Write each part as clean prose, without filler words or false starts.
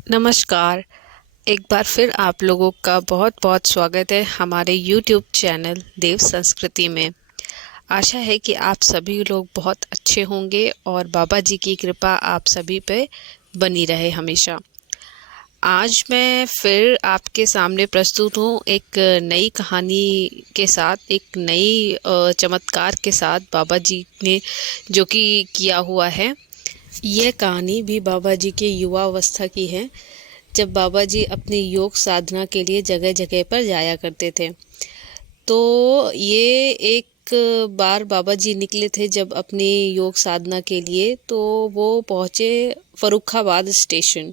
नमस्कार। एक बार फिर आप लोगों का बहुत बहुत स्वागत है हमारे YouTube चैनल देव संस्कृति में। आशा है कि आप सभी लोग बहुत अच्छे होंगे और बाबा जी की कृपा आप सभी पे बनी रहे हमेशा। आज मैं फिर आपके सामने प्रस्तुत हूँ एक नई कहानी के साथ, एक नई चमत्कार के साथ बाबा जी ने जो कि किया हुआ है। यह कहानी भी बाबा जी के युवा अवस्था की है, जब बाबा जी अपनी योग साधना के लिए जगह जगह पर जाया करते थे। तो ये एक बार बाबा जी निकले थे जब अपनी योग साधना के लिए, तो वो पहुँचे फर्रुखाबाद स्टेशन।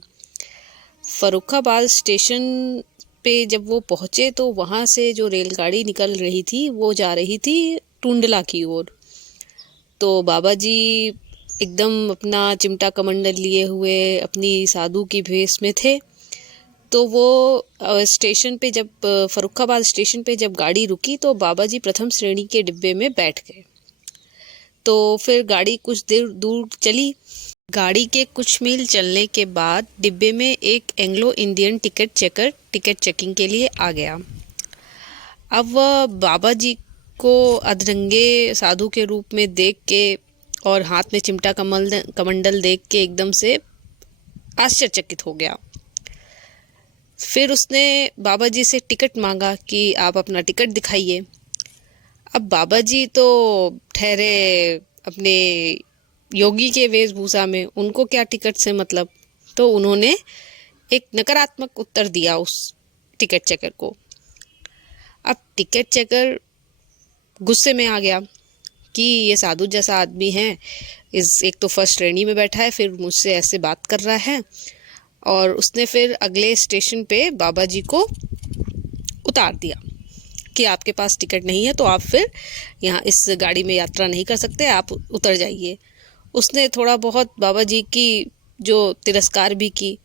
फर्रुखाबाद स्टेशन पे जब वो पहुँचे तो वहाँ से जो रेलगाड़ी निकल रही थी वो जा रही थी टुंडला की ओर। तो बाबा जी एकदम अपना चिमटा कमंडल लिए हुए अपनी साधु की भेष में थे। तो वो स्टेशन पे जब फर्रुखाबाद स्टेशन पे जब गाड़ी रुकी तो बाबा जी प्रथम श्रेणी के डिब्बे में बैठ गए। तो फिर गाड़ी कुछ देर दूर चली। गाड़ी के कुछ मील चलने के बाद डिब्बे में एक Anglo Indian ticket checker ticket checking के लिए आ गया। अब वह बाबा जी को अधरंगे साधु के रूप में देख के और हाथ में चिमटा कमंडल देख के एकदम से आश्चर्यचकित हो गया। फिर उसने बाबा जी से टिकट मांगा कि आप अपना टिकट दिखाइए। अब बाबा जी तो ठहरे अपने योगी के वेशभूषा में, उनको क्या टिकट से मतलब। तो उन्होंने एक नकारात्मक उत्तर दिया उस टिकट चेकर को। अब टिकट चेकर गुस्से में आ गया कि ये साधु जैसा आदमी है, इस एक तो फर्स्ट श्रेणी में बैठा है, फिर मुझसे ऐसे बात कर रहा है। और उसने फिर अगले स्टेशन पे बाबा जी को उतार दिया कि आपके पास टिकट नहीं है तो आप फिर यहाँ इस गाड़ी में यात्रा नहीं कर सकते, आप उतर जाइए। उसने थोड़ा बहुत बाबा जी की जो तिरस्कार भी की।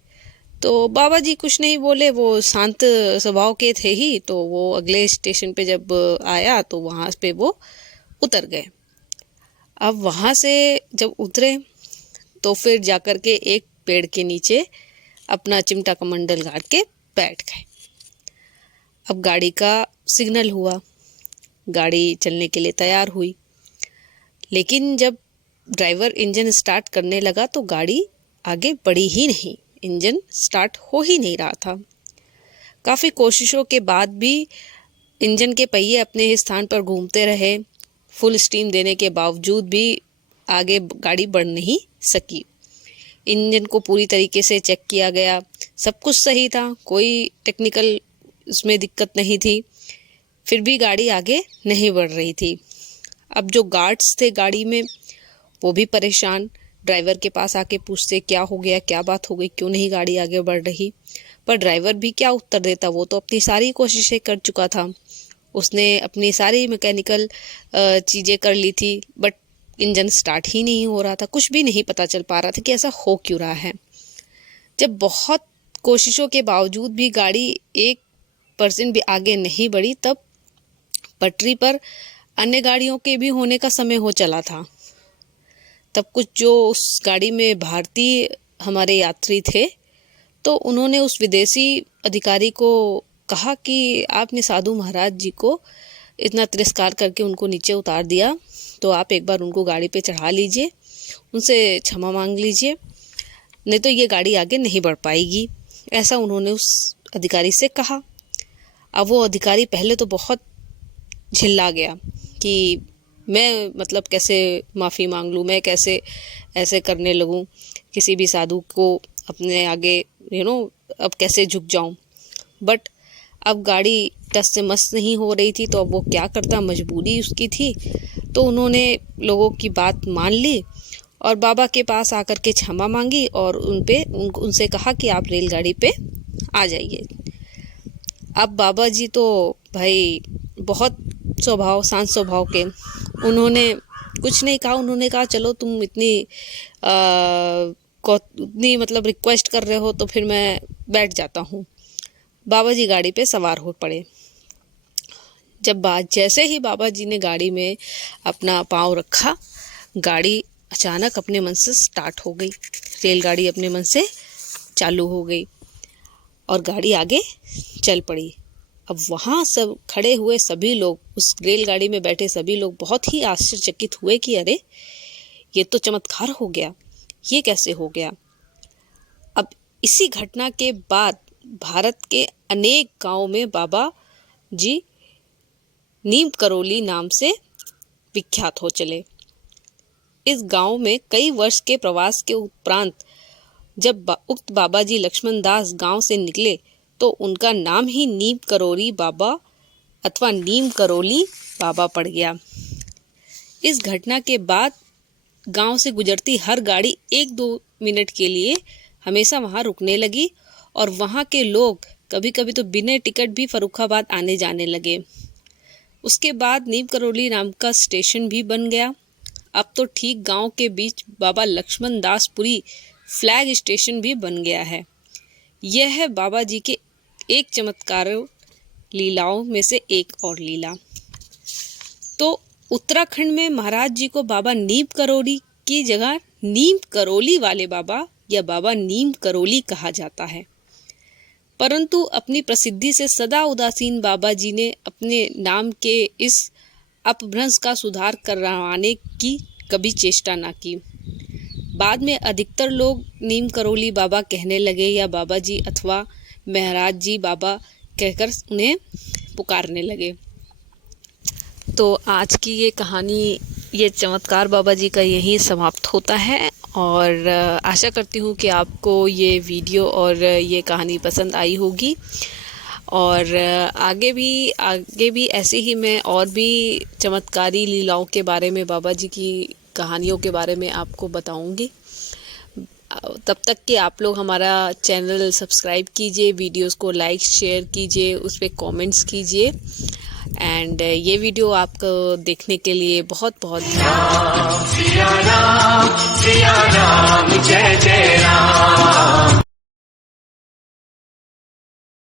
तो बाबा जी कुछ नहीं बोले, वो शांत स्वभाव के थे ही। तो वो अगले स्टेशन पे जब आया तो वहाँ पे वो उतर गए। अब वहाँ से जब उतरे तो फिर जाकर के एक पेड़ के नीचे अपना चिमटा कमंडल गाड़ के बैठ गए। अब गाड़ी का सिग्नल हुआ, गाड़ी चलने के लिए तैयार हुई, लेकिन जब ड्राइवर इंजन स्टार्ट करने लगा तो गाड़ी आगे बढ़ी ही नहीं, इंजन स्टार्ट हो ही नहीं रहा था। काफ़ी कोशिशों के बाद भी इंजन के पहिए अपने ही स्थान पर घूमते रहे। फुल स्टीम देने के बावजूद भी आगे गाड़ी बढ़ नहीं सकी। इंजन को पूरी तरीके से चेक किया गया, सब कुछ सही था, कोई टेक्निकल उसमें दिक्कत नहीं थी, फिर भी गाड़ी आगे नहीं बढ़ रही थी। अब जो गार्ड्स थे गाड़ी में वो भी परेशान, ड्राइवर के पास आके पूछते क्या हो गया, क्या बात हो गई, क्यों नहीं गाड़ी आगे बढ़ रही। पर ड्राइवर भी क्या उत्तर देता, वो तो अपनी सारी कोशिशें कर चुका था, उसने अपनी सारी मैकेनिकल चीज़ें कर ली थी, बट इंजन स्टार्ट ही नहीं हो रहा था। कुछ भी नहीं पता चल पा रहा था कि ऐसा हो क्यों रहा है। जब बहुत कोशिशों के बावजूद भी गाड़ी 1% भी आगे नहीं बढ़ी, तब पटरी पर अन्य गाड़ियों के भी होने का समय हो चला था। तब कुछ जो उस गाड़ी में भारतीय हमारे यात्री थे, तो उन्होंने उस विदेशी अधिकारी को कहा कि आपने साधु महाराज जी को इतना तिरस्कार करके उनको नीचे उतार दिया, तो आप एक बार उनको गाड़ी पे चढ़ा लीजिए, उनसे क्षमा मांग लीजिए, नहीं तो ये गाड़ी आगे नहीं बढ़ पाएगी। ऐसा उन्होंने उस अधिकारी से कहा। अब वो अधिकारी पहले तो बहुत झिल्ला गया कि मैं मतलब कैसे माफ़ी मांग लूँ, मैं कैसे ऐसे करने लगूँ किसी भी साधु को अपने आगे, अब कैसे झुक जाऊँ। बट अब गाड़ी टस से मस नहीं हो रही थी, तो अब वो क्या करता, मजबूरी उसकी थी। तो उन्होंने लोगों की बात मान ली और बाबा के पास आकर के क्षमा मांगी और उनसे कहा कि आप रेलगाड़ी पे आ जाइए। अब बाबा जी तो भाई बहुत शांत स्वभाव के, उन्होंने कुछ नहीं कहा। उन्होंने कहा चलो तुम इतनी मतलब रिक्वेस्ट कर रहे हो तो फिर मैं बैठ जाता हूँ। बाबा जी गाड़ी पे सवार हो पड़े। जैसे ही बाबा जी ने गाड़ी में अपना पाँव रखा, गाड़ी अचानक अपने मन से स्टार्ट हो गई। रेलगाड़ी अपने मन से चालू हो गई और गाड़ी आगे चल पड़ी। अब वहाँ सब खड़े हुए सभी लोग, उस रेलगाड़ी में बैठे सभी लोग बहुत ही आश्चर्यचकित हुए कि अरे ये तो चमत्कार हो गया, ये कैसे हो गया। अब इसी घटना के बाद भारत के अनेक गांवों में बाबा जी नीम करोली नाम से विख्यात हो चले। इस गांव में कई वर्ष के प्रवास के उपरांत जब उक्त बाबा जी लक्ष्मण दास गांव से निकले तो उनका नाम ही नीम करोली बाबा अथवा नीम करोली बाबा पड़ गया। इस घटना के बाद गांव से गुजरती हर गाड़ी 1-2 मिनट के लिए हमेशा वहां रुकने लगी और वहां के लोग कभी कभी तो बिना टिकट भी फर्रुखाबाद आने जाने लगे। उसके बाद नीम करोली नाम का स्टेशन भी बन गया। अब तो ठीक गांव के बीच बाबा लक्ष्मण दास पुरी फ्लैग स्टेशन भी बन गया है। यह है बाबा जी के एक चमत्कार लीलाओं में से एक और लीला। तो उत्तराखंड में महाराज जी को बाबा नीम करोली की जगह नीम करोली वाले बाबा या बाबा नीम करोली कहा जाता है। परंतु अपनी प्रसिद्धि से सदा उदासीन बाबा जी ने अपने नाम के इस अपभ्रंश का सुधार करवाने की कभी चेष्टा ना की। बाद में अधिकतर लोग नीम करोली बाबा कहने लगे या बाबा जी अथवा महाराज जी बाबा कहकर उन्हें पुकारने लगे। तो आज की ये कहानी, ये चमत्कार बाबा जी का यही समाप्त होता है और आशा करती हूँ कि आपको ये वीडियो और ये कहानी पसंद आई होगी। और आगे भी ऐसे ही मैं और भी चमत्कारी लीलाओं के बारे में, बाबा जी की कहानियों के बारे में आपको बताऊंगी। तब तक कि आप लोग हमारा चैनल सब्सक्राइब कीजिए, वीडियोस को लाइक शेयर कीजिए, उस पर कमेंट्स कीजिए। एंड ये वीडियो आपको देखने के लिए बहुत बहुत धन्यवाद।